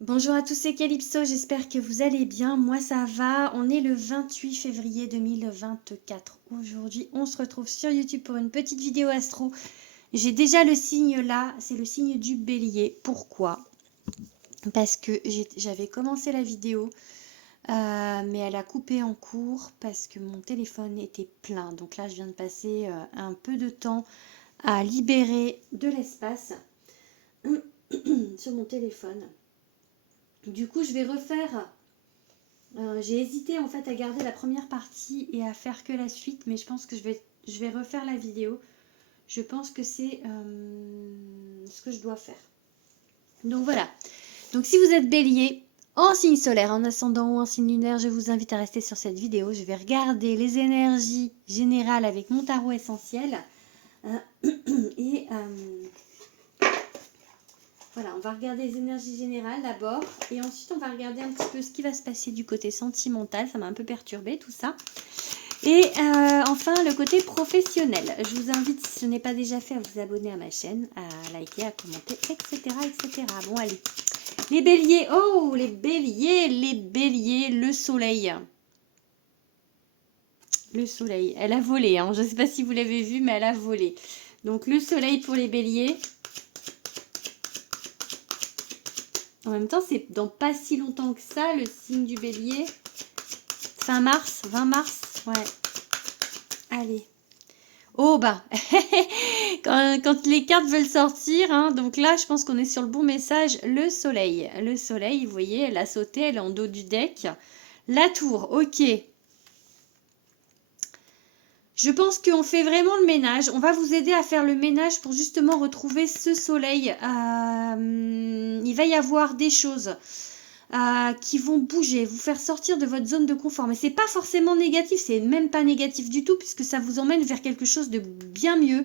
Bonjour à tous, c'est Calypso, j'espère que vous allez bien. Moi ça va, on est le 28 février 2024. Aujourd'hui, on se retrouve sur YouTube pour une petite vidéo astro. J'ai déjà le signe là, c'est le signe du bélier. Pourquoi? Parce que j'avais commencé la vidéo, mais elle a coupé en cours parce que mon téléphone était plein. Donc là, je viens de passer un peu de temps à libérer de l'espace sur mon téléphone. Du coup, je vais refaire. J'ai hésité en fait à garder la première partie et à faire que la suite, mais je pense que je vais refaire la vidéo. Je pense que c'est ce que je dois faire. Donc voilà. Donc si vous êtes bélier, en signe solaire, en ascendant ou en signe lunaire, je vous invite à rester sur cette vidéo. Je vais regarder les énergies générales avec mon tarot essentiel. Et voilà, on va regarder les énergies générales d'abord. Et ensuite, on va regarder un petit peu ce qui va se passer du côté sentimental. Ça m'a un peu perturbé tout ça. Et enfin, le côté professionnel. Je vous invite, si ce n'est pas déjà fait, à vous abonner à ma chaîne, à liker, à commenter, etc. etc. Bon, allez. Les béliers. Oh, les béliers, le soleil. Le soleil. Elle a volé. Hein. Je ne sais pas si vous l'avez vu, mais elle a volé. Donc, le soleil pour les béliers. En même temps, c'est dans pas si longtemps que ça, le signe du bélier. Fin mars, 20 mars. Ouais. Allez. Oh bah, quand les cartes veulent sortir, hein, donc là je pense qu'on est sur le bon message, le soleil. Le soleil, vous voyez, elle a sauté, elle est en dos du deck. La tour, ok. Je pense qu'on fait vraiment le ménage. On va vous aider à faire le ménage pour justement retrouver ce soleil. Il va y avoir des choses qui vont bouger, vous faire sortir de votre zone de confort. Mais c'est pas forcément négatif, c'est même pas négatif du tout, puisque ça vous emmène vers quelque chose de bien mieux,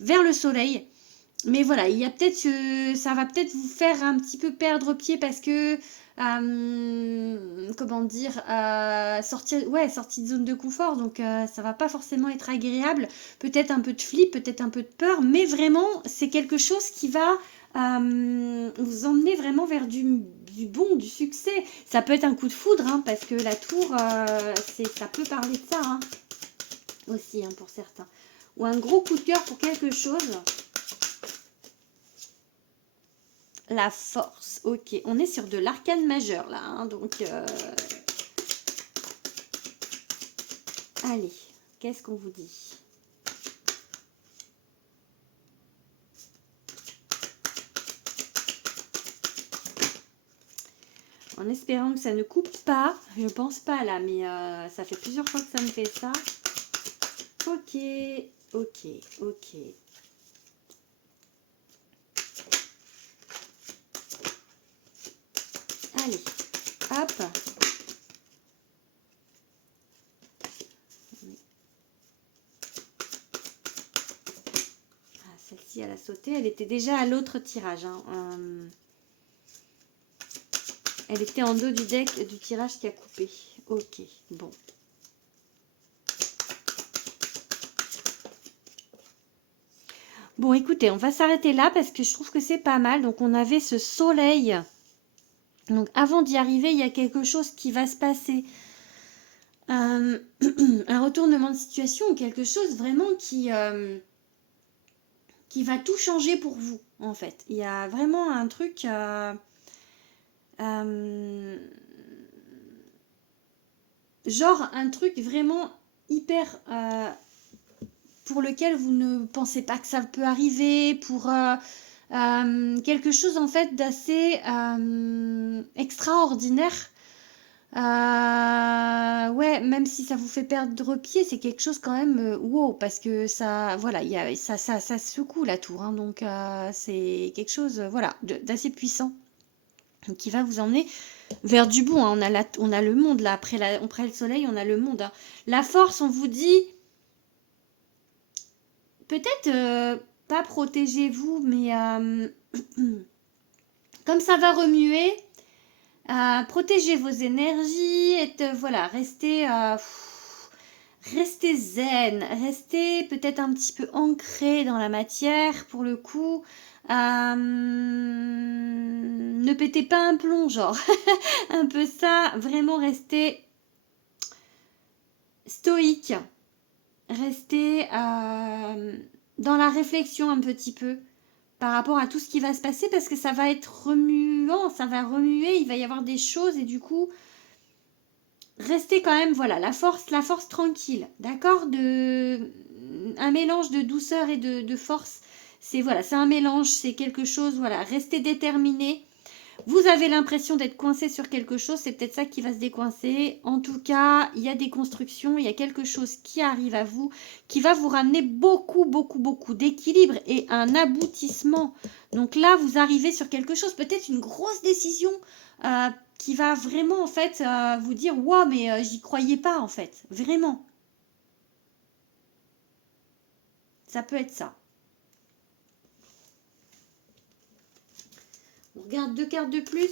vers le soleil. Mais voilà, il y a peut-être ça va peut-être vous faire un petit peu perdre pied parce que comment dire, sortie de zone de confort, donc ça va pas forcément être agréable. Peut-être un peu de flip, peut-être un peu de peur, mais vraiment c'est quelque chose qui va vous emmener vraiment vers du bon, du succès. Ça peut être un coup de foudre, hein, parce que la tour, ça peut parler de ça, hein, aussi, hein, pour certains. Ou un gros coup de cœur pour quelque chose. La force, ok. On est sur de l'arcane majeur là, hein, donc... Allez, qu'est-ce qu'on vous dit? En espérant que ça ne coupe pas. Je pense pas là, mais ça fait plusieurs fois que ça me fait ça. Ok, ok, ok. Allez, hop. Ah, celle-ci, elle a sauté. Elle était déjà à l'autre tirage. Hein. Elle était en dos du deck du tirage qui a coupé. Ok, bon. Bon, écoutez, on va s'arrêter là parce que je trouve que c'est pas mal. Donc, on avait ce soleil. Donc, avant d'y arriver, il y a quelque chose qui va se passer. Un retournement de situation ou quelque chose vraiment qui va tout changer pour vous, en fait. Il y a vraiment un truc... genre un truc vraiment hyper... pour lequel vous ne pensez pas que ça peut arriver, pour quelque chose en fait d'assez extraordinaire. Ouais, même si ça vous fait perdre pied, c'est quelque chose quand même wow, parce que ça, voilà, ça secoue la tour, hein, donc c'est quelque chose, voilà, d'assez puissant qui va vous emmener vers du bon. Hein. On a le monde là, après le soleil, on a le monde. Hein. La force, on vous dit, peut-être pas protégez-vous, mais comme ça va remuer, protégez vos énergies, voilà, restez zen, restez peut-être un petit peu ancré dans la matière pour le coup. Ne pétez pas un plomb, genre. Un peu ça, vraiment restez stoïque. Restez dans la réflexion un petit peu par rapport à tout ce qui va se passer parce que ça va être remuant, ça va remuer, il va y avoir des choses et du coup, restez quand même, voilà, la force tranquille, d'accord, un mélange de douceur et de force, c'est voilà, c'est un mélange, c'est quelque chose, voilà, restez déterminé. Vous avez l'impression d'être coincé sur quelque chose, c'est peut-être ça qui va se décoincer. En tout cas, il y a des constructions, il y a quelque chose qui arrive à vous, qui va vous ramener beaucoup, beaucoup, beaucoup d'équilibre et un aboutissement. Donc là, vous arrivez sur quelque chose, peut-être une grosse décision qui va vraiment, en fait, vous dire « Wow, mais j'y croyais pas, en fait. » Vraiment. Ça peut être ça. On regarde 2 cartes de plus.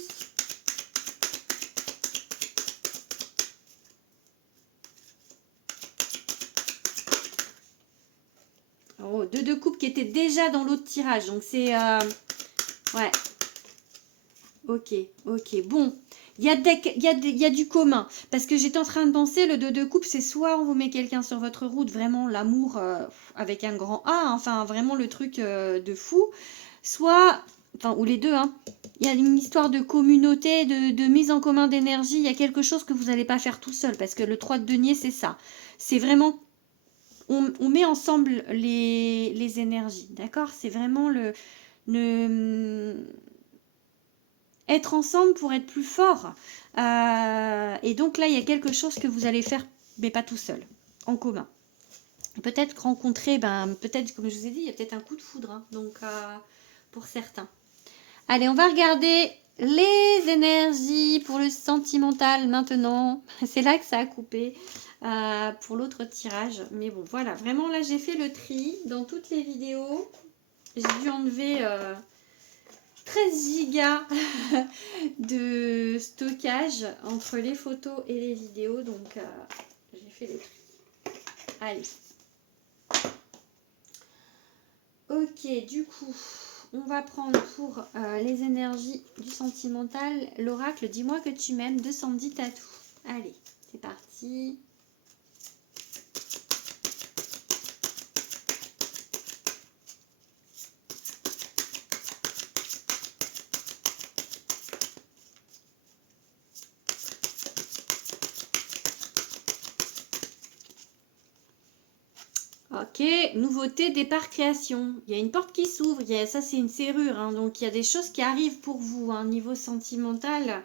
Oh, 2 de coupe qui étaient déjà dans l'autre tirage. Donc c'est... ouais. Ok, ok. Bon, il y a du commun. Parce que j'étais en train de penser, le 2 de coupe, c'est soit on vous met quelqu'un sur votre route, vraiment l'amour avec un grand A, hein, enfin vraiment le truc de fou. Soit, enfin, ou les deux, hein. Il y a une histoire de communauté, de mise en commun d'énergie. Il y a quelque chose que vous n'allez pas faire tout seul. Parce que le 3 de denier, c'est ça. C'est vraiment... On met ensemble les énergies, d'accord? C'est vraiment être ensemble pour être plus fort. Et donc là, il y a quelque chose que vous allez faire, mais pas tout seul, en commun. Peut-être rencontrer, peut-être, comme je vous ai dit, il y a peut-être un coup de foudre, hein, donc pour certains. Allez, on va regarder les énergies pour le sentimental maintenant. C'est là que ça a coupé pour l'autre tirage. Mais bon, voilà, vraiment là, j'ai fait le tri dans toutes les vidéos. J'ai dû enlever 13 gigas de stockage entre les photos et les vidéos. Donc, j'ai fait le tri. Allez. Ok, du coup... On va prendre pour les énergies du sentimental l'oracle. Dis-moi que tu m'aimes de Sandy Tatou. Allez, c'est parti. Ok, nouveauté, départ, création. Il y a une porte qui s'ouvre. Ça, c'est une serrure. Hein, donc, il y a des choses qui arrivent pour vous. Hein, niveau sentimental.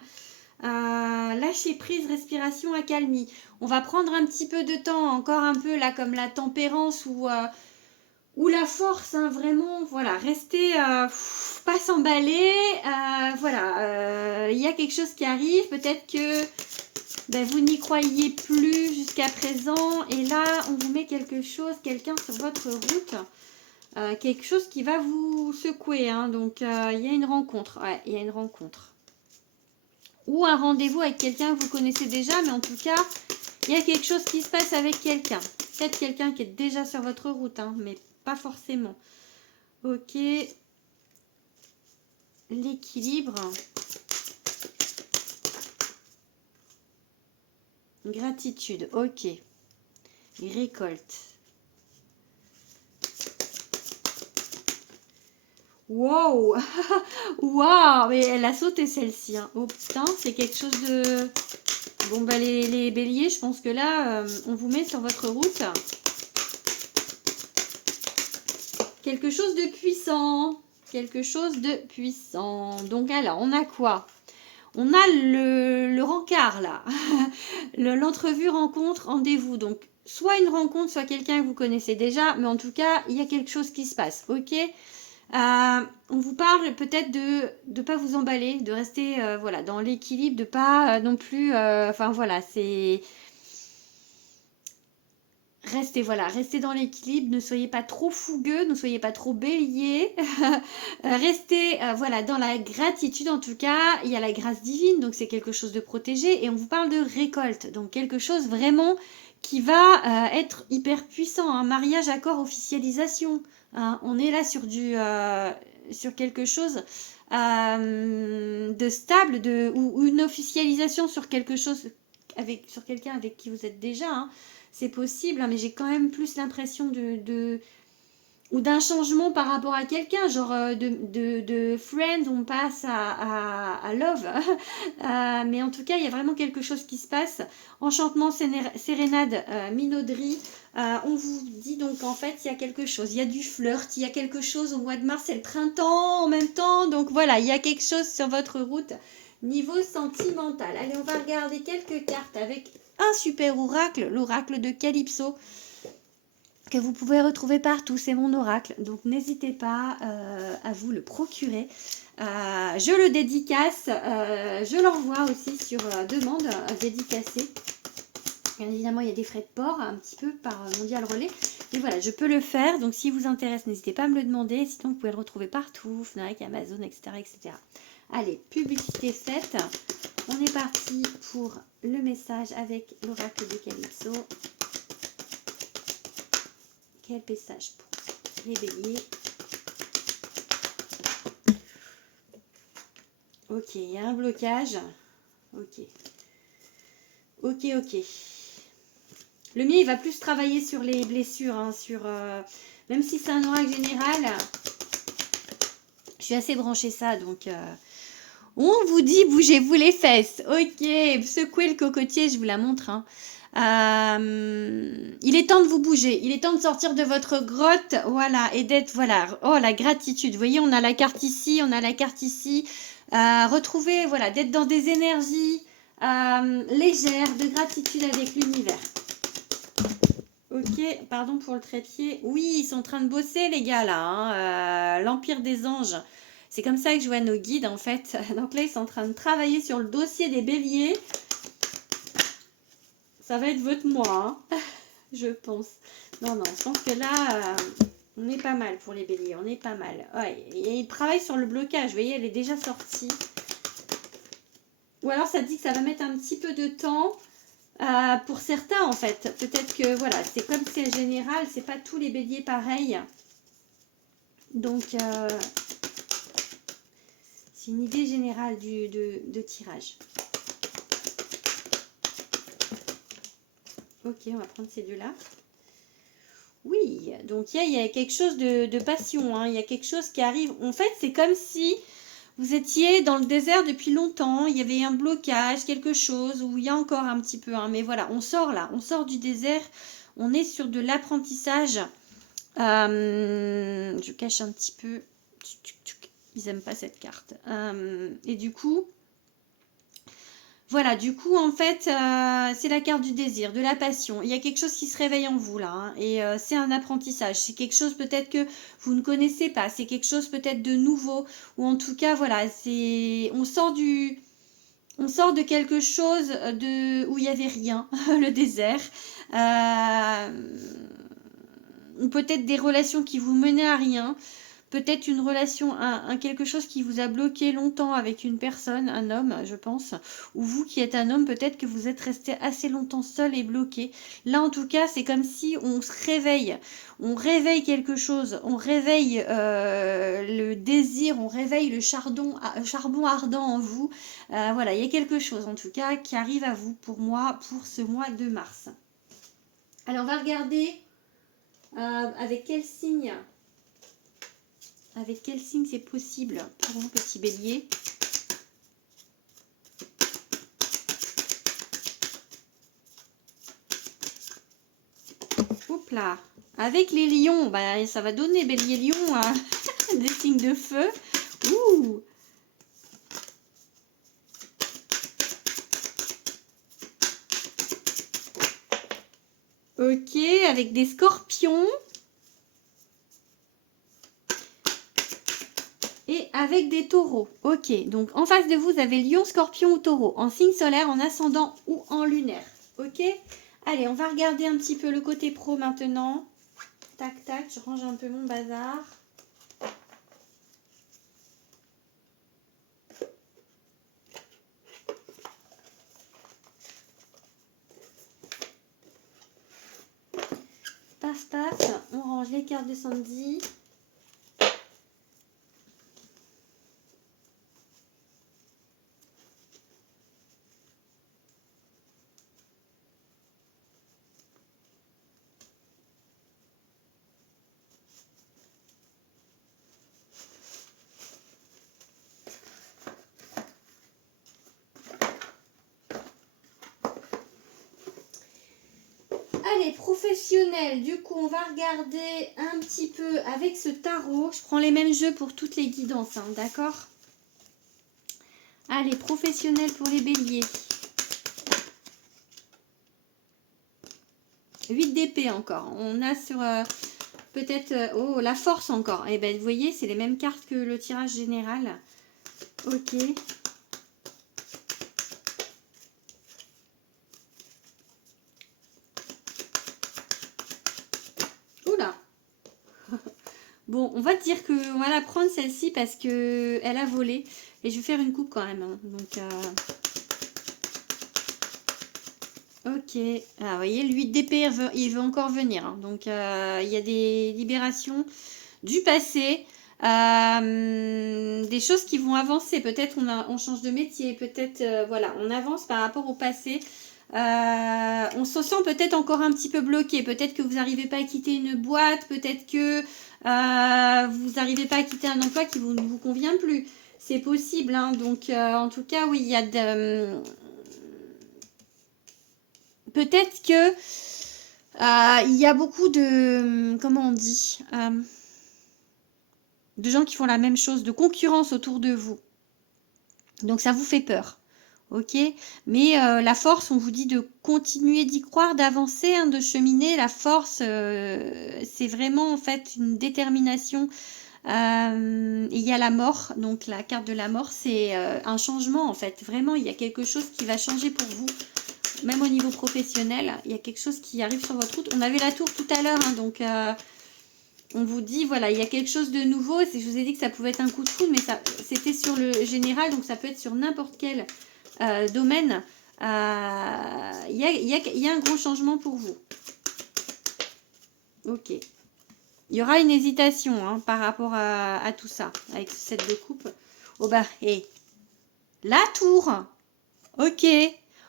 Lâcher prise, respiration, accalmie. On va prendre un petit peu de temps, encore un peu là comme la tempérance ou la force, hein, vraiment, voilà, rester, pas s'emballer, voilà, il y a quelque chose qui arrive, peut-être que vous n'y croyez plus jusqu'à présent, et là, on vous met quelque chose, quelqu'un sur votre route, quelque chose qui va vous secouer, hein, donc il y a une rencontre, ouais, il y a une rencontre. Ou un rendez-vous avec quelqu'un que vous connaissez déjà, mais en tout cas, il y a quelque chose qui se passe avec quelqu'un. Peut-être quelqu'un qui est déjà sur votre route, hein, mais pas forcément. Ok. L'équilibre. Gratitude. Ok. Récolte. Wow. Waouh. Mais elle a sauté celle-ci. Hein. Oh putain, c'est quelque chose de... Bon, les béliers, je pense que là, on vous met sur votre route. Quelque chose de puissant. Quelque chose de puissant. Donc, alors, on a quoi? On a le rencard, là. L'entrevue, rencontre, rendez-vous. Donc, soit une rencontre, soit quelqu'un que vous connaissez déjà. Mais en tout cas, il y a quelque chose qui se passe. Ok, on vous parle peut-être de ne pas vous emballer, de rester voilà, dans l'équilibre, de pas non plus... Enfin, voilà, c'est... Restez, voilà, restez dans l'équilibre, ne soyez pas trop fougueux, ne soyez pas trop bélier, restez voilà, dans la gratitude en tout cas, il y a la grâce divine, donc c'est quelque chose de protégé, et on vous parle de récolte, donc quelque chose vraiment qui va être hyper puissant, un mariage, accord, officialisation, hein, on est là sur du sur quelque chose de stable, ou une officialisation sur quelque chose, sur quelqu'un avec qui vous êtes déjà, hein. C'est possible, hein, mais j'ai quand même plus l'impression ou d'un changement par rapport à quelqu'un, genre de friend, on passe à love. Mais en tout cas, il y a vraiment quelque chose qui se passe. Enchantement, sérénade, minauderie. On vous dit donc en fait, il y a quelque chose. Il y a du flirt, il y a quelque chose au mois de mars, c'est le printemps en même temps. Donc voilà, il y a quelque chose sur votre route niveau sentimental. Allez, on va regarder quelques cartes avec un super oracle, l'oracle de Calypso, que vous pouvez retrouver partout, c'est mon oracle, donc n'hésitez pas à vous le procurer. Je le dédicace, je l'envoie aussi sur demande dédicacée. Bien évidemment, il y a des frais de port un petit peu par Mondial Relais, mais voilà, je peux le faire, donc si vous intéresse, n'hésitez pas à me le demander, sinon vous pouvez le retrouver partout, Fnac, Amazon, etc. etc. Allez, publicité faite, on est parti pour le message avec l'oracle de Calypso. Quel message pour les béliers? Ok, il y a un blocage. Ok. Ok, ok. Le mien, il va plus travailler sur les blessures. Hein, même si c'est un oracle général, je suis assez branchée ça. Donc, on vous dit, bougez-vous les fesses. Ok, secouez le cocotier, je vous la montre. Hein. Il est temps de vous bouger, il est temps de sortir de votre grotte, voilà, et d'être, voilà, oh la gratitude, vous voyez, on a la carte ici, on a la carte ici, retrouver, voilà, d'être dans des énergies légères, de gratitude avec l'univers. Ok, pardon pour le trépied, oui, ils sont en train de bosser les gars là, hein, l'Empire des Anges, c'est comme ça que je vois nos guides en fait, donc là ils sont en train de travailler sur le dossier des béliers. Ça va être votre mois, hein, je pense. Non, je pense que là, on est pas mal pour les béliers. On est pas mal. Ouais, et il travaille sur le blocage. Vous voyez, elle est déjà sortie. Ou alors, ça dit que ça va mettre un petit peu de temps pour certains, en fait. Peut-être que, voilà, c'est comme c'est général. C'est pas tous les béliers pareils. Donc, c'est une idée générale de tirage. Ok, on va prendre ces deux-là. Oui, donc il y a quelque chose de passion, hein. Il y a quelque chose qui arrive. En fait, c'est comme si vous étiez dans le désert depuis longtemps, il y avait un blocage, quelque chose, ou il y a encore un petit peu, hein. Mais voilà, on sort là, on sort du désert, on est sur de l'apprentissage. Je cache un petit peu, ils n'aiment pas cette carte. Et du coup... Voilà, du coup, en fait, c'est la carte du désir, de la passion. Il y a quelque chose qui se réveille en vous, là. Hein, et c'est un apprentissage. C'est quelque chose peut-être que vous ne connaissez pas. C'est quelque chose peut-être de nouveau. Ou en tout cas, voilà, on sort de quelque chose où il n'y avait rien, le désert. Ou peut-être des relations qui vous menaient à rien. Peut-être une relation, quelque chose qui vous a bloqué longtemps avec une personne, un homme, je pense. Ou vous qui êtes un homme, peut-être que vous êtes resté assez longtemps seul et bloqué. Là, en tout cas, c'est comme si on se réveille. On réveille quelque chose. On réveille le désir. On réveille le charbon ardent en vous. Voilà, il y a quelque chose, en tout cas, qui arrive à vous, pour moi, pour ce mois de mars. Alors, on va regarder avec quel signe... Avec quel signe c'est possible pour mon petit bélier? Hop là. Avec les lions, bah, ça va donner bélier-lion hein. Des signes de feu. Ouh. Ok, avec des scorpions. Et avec des taureaux. Ok, donc en face de vous, vous avez lion, scorpion ou taureau. En signe solaire, en ascendant ou en lunaire. Ok. Allez, on va regarder un petit peu le côté pro maintenant. Tac, tac, je range un peu mon bazar. Paf, paf, on range les cartes de Sandy. Allez, professionnel, du coup on va regarder un petit peu avec ce tarot. Je prends les mêmes jeux pour toutes les guidances, hein, d'accord? Allez, professionnel pour les béliers. 8 d'épée encore. On a sur peut-être... oh, la force encore. Et ben vous voyez, c'est les mêmes cartes que le tirage général. Ok. Oula. Bon, on va dire que on va la prendre celle-ci parce que elle a volé. Et je vais faire une coupe quand même. Hein. Donc... Ok, ah, vous voyez, le 8 d'épée, il veut encore venir. Hein. Donc, il y a des libérations du passé, des choses qui vont avancer. Peut-être on change de métier, peut-être, voilà, on avance par rapport au passé. On se sent peut-être encore un petit peu bloqué. Peut-être que vous n'arrivez pas à quitter une boîte, peut-être que vous n'arrivez pas à quitter un emploi qui ne vous convient plus. C'est possible, hein. Donc, en tout cas, oui, il y a peut-être que il y a beaucoup de, comment on dit, de gens qui font la même chose, de concurrence autour de vous. Donc ça vous fait peur, ok? Mais la force, on vous dit de continuer d'y croire, d'avancer, hein, de cheminer. La force, c'est vraiment en fait une détermination. Il y a la mort, donc la carte de la mort, c'est un changement en fait. Vraiment, il y a quelque chose qui va changer pour vous. Même au niveau professionnel, il y a quelque chose qui arrive sur votre route. On avait la tour tout à l'heure, hein, donc on vous dit, voilà, il y a quelque chose de nouveau. Je vous ai dit que ça pouvait être un coup de foudre, mais c'était sur le général, donc ça peut être sur n'importe quel domaine. Il y a un gros changement pour vous. Ok. Il y aura une hésitation hein, par rapport à tout ça, avec ce set de coupe. Oh bah, et la tour. Ok.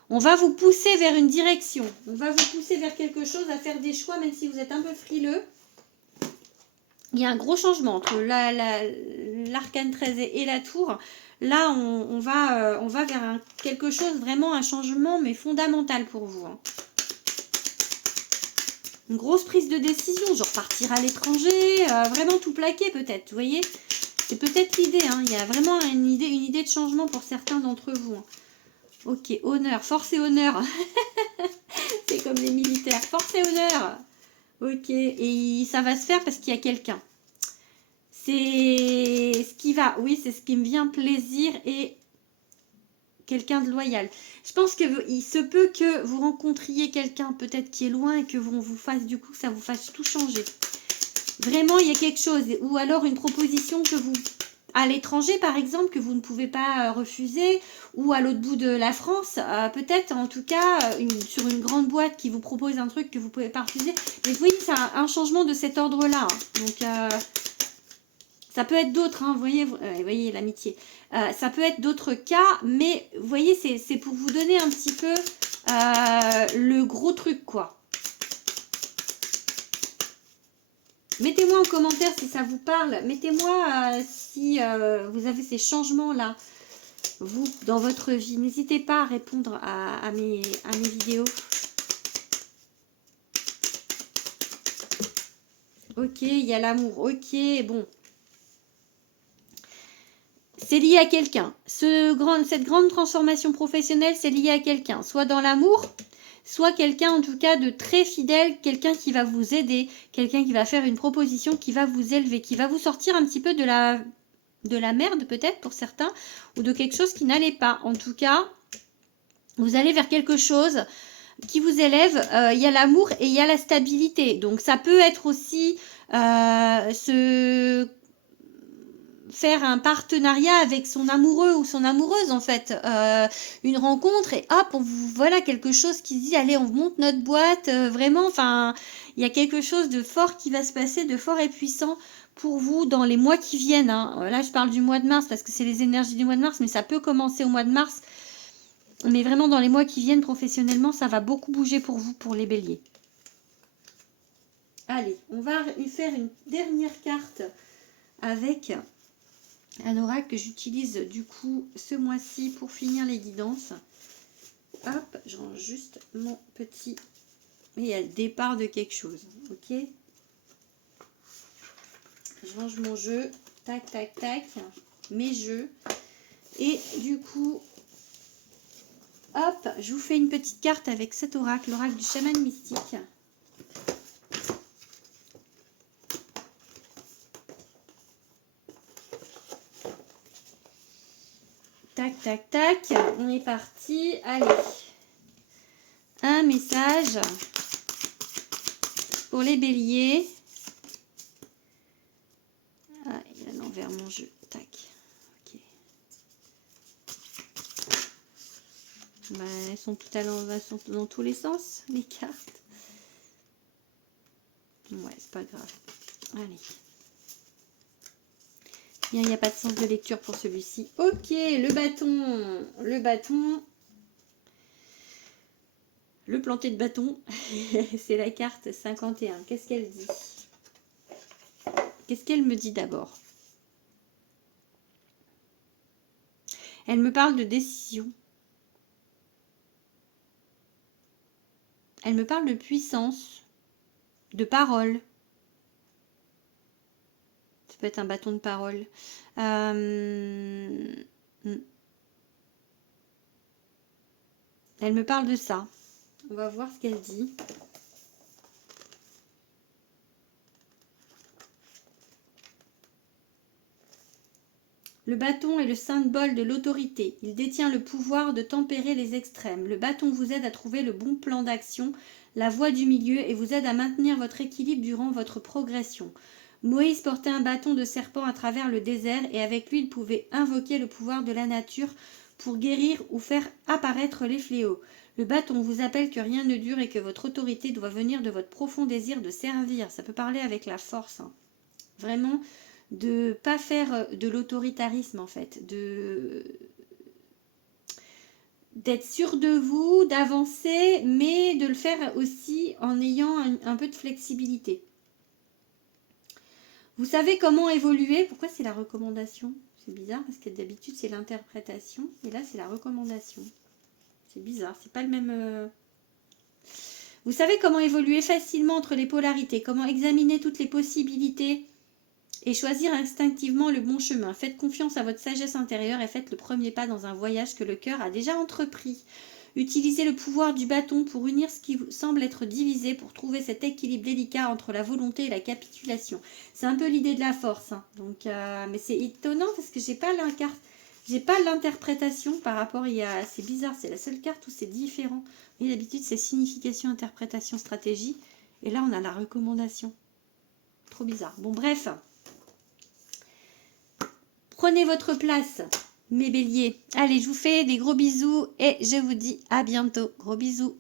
On va vous pousser vers une direction. On va vous pousser vers quelque chose, à faire des choix, même si vous êtes un peu frileux. Il y a un gros changement entre l'arcane 13 et la tour. Là, on va vers quelque chose, vraiment un changement, mais fondamental pour vous. Hein. Une grosse prise de décision, genre partir à l'étranger, vraiment tout plaquer peut-être, vous voyez. C'est peut-être l'idée, hein. Il y a vraiment une idée de changement pour certains d'entre vous. Hein. Ok, honneur, force et honneur. C'est comme les militaires, force et honneur. Ok, et ça va se faire parce qu'il y a quelqu'un. C'est ce qui va, oui, c'est ce qui me vient plaisir et quelqu'un de loyal. Je pense qu'il se peut que vous rencontriez quelqu'un peut-être qui est loin et que vous fasse du coup, que ça vous fasse tout changer. Vraiment, il y a quelque chose. Ou alors une proposition que vous... à l'étranger par exemple que vous ne pouvez pas refuser ou à l'autre bout de la France peut-être en tout cas sur une grande boîte qui vous propose un truc que vous ne pouvez pas refuser mais vous voyez c'est un changement de cet ordre là hein. Donc ça peut être d'autres hein, vous voyez l'amitié ça peut être d'autres cas mais vous voyez c'est pour vous donner un petit peu le gros truc quoi. Mettez-moi en commentaire si ça vous parle. Mettez-moi si vous avez ces changements-là, vous, dans votre vie. N'hésitez pas à répondre à mes vidéos. Ok, il y a l'amour. Ok, bon. C'est lié à quelqu'un. Cette grande transformation professionnelle, c'est lié à quelqu'un. Soit dans l'amour, soit quelqu'un en tout cas de très fidèle, quelqu'un qui va vous aider, quelqu'un qui va faire une proposition, qui va vous élever, qui va vous sortir un petit peu de la merde peut-être pour certains, ou de quelque chose qui n'allait pas. En tout cas, vous allez vers quelque chose qui vous élève. Il y a l'amour et il y a la stabilité. Donc ça peut être aussi faire un partenariat avec son amoureux ou son amoureuse en fait, une rencontre et hop, voilà quelque chose qui se dit allez on monte notre boîte, vraiment, enfin il y a quelque chose de fort qui va se passer, de fort et puissant pour vous dans les mois qui viennent. Hein. Là je parle du mois de mars parce que c'est les énergies du mois de mars, mais ça peut commencer au mois de mars, mais vraiment dans les mois qui viennent professionnellement ça va beaucoup bouger pour vous, pour les béliers. Allez, on va faire une dernière carte avec un oracle que j'utilise du coup ce mois-ci pour finir les guidances. Hop, je range juste mon petit Mais il y a le départ de quelque chose. Ok? Je range mon jeu. Tac, tac, tac. Mes jeux. Et du coup, hop, je vous fais une petite carte avec cet oracle, l'oracle du chaman mystique. Tac, tac, tac. On est parti. Allez. Un message pour les béliers. Ah, il a l'envers mon jeu. Tac. Ok. Bah, elles sont toutes à l'envers, sont dans tous les sens, les cartes. Ouais, c'est pas grave. Allez. Bien, il n'y a pas de sens de lecture pour celui-ci. Ok, le bâton. Le bâton. Le planté de bâton. C'est la carte 51. Qu'est-ce qu'elle dit? Qu'est-ce qu'elle me dit d'abord? Elle me parle de décision. Elle me parle de puissance, de parole. Ça peut être un bâton de parole. Elle me parle de ça. On va voir ce qu'elle dit. Le bâton est le symbole de l'autorité. Il détient le pouvoir de tempérer les extrêmes. Le bâton vous aide à trouver le bon plan d'action, la voie du milieu et vous aide à maintenir votre équilibre durant votre progression. Moïse portait un bâton de serpent à travers le désert et avec lui il pouvait invoquer le pouvoir de la nature pour guérir ou faire apparaître les fléaux. Le bâton vous appelle que rien ne dure et que votre autorité doit venir de votre profond désir de servir. Ça peut parler avec la force, hein. Vraiment, de pas faire de l'autoritarisme en fait, d'être sûr de vous, d'avancer, mais de le faire aussi en ayant un peu de flexibilité. Vous savez comment évoluer. Pourquoi c'est la recommandation? C'est bizarre parce que d'habitude c'est l'interprétation et là c'est la recommandation. C'est bizarre, c'est pas le même... Vous savez comment évoluer facilement entre les polarités, comment examiner toutes les possibilités et choisir instinctivement le bon chemin. Faites confiance à votre sagesse intérieure et faites le premier pas dans un voyage que le cœur a déjà entrepris. Utilisez le pouvoir du bâton pour unir ce qui semble être divisé, pour trouver cet équilibre délicat entre la volonté et la capitulation. C'est un peu l'idée de la force, hein. Donc, mais c'est étonnant parce que j'ai pas l'interprétation par rapport c'est bizarre, c'est la seule carte où c'est différent. Et d'habitude c'est signification, interprétation, stratégie. Et là on a la recommandation. Trop bizarre. Bon bref. Prenez votre place, mes béliers. Allez, je vous fais des gros bisous et je vous dis à bientôt. Gros bisous.